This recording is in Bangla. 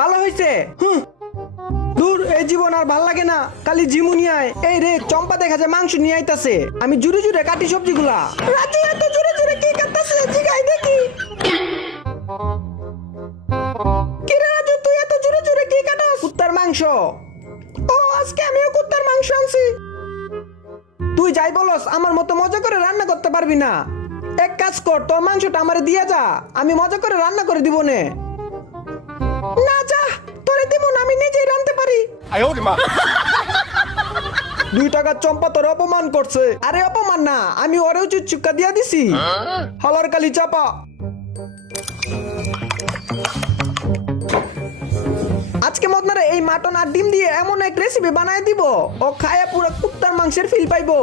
ভালো হয়েছে। দূর, এই জীবন আর ভাল লাগে না, খালি জিমুনিয়ায়। এই রে, চম্পা দেখা যায় মাংস নিয়ে আইতাছে। আমি জুড়ে জুড়ে কাটি সবজিগুলা। রাজু এত জুড়ে জুড়ে কি কাটতাছে? জিগাই দেখি। কিরে রাজু, তুই এত জুড়ে জুড়ে কি কাটাস? কুত্তার মাংস। ও, আজকে আমিও কুত্তার মাংস আনছি। তুই যাই বলস, আমার মতো মজা করে রান্না করতে পারবি না। এক কাজ কর, তোর মাংসটা আমারে দিয়ে যা, আমি মজা করে রান্না করে দিব নে। না যা, তোরে দিব না, আমি নিজেই রাঁধতে পারি। 哎呦我的妈！ 2 টাকার চম্পা তোর অপমান করছে। আরে অপমান না, আমি ওরে উচিত চুক্কা দিয়া দিছি। হালার কালি চাপা। আজকে মদনারে এই মাটন আর ডিম দিয়ে এমন এক রেসিপি বানায় দিব, ও খায়া পুরো কুত্তার মাংসের ফিল পাইবো।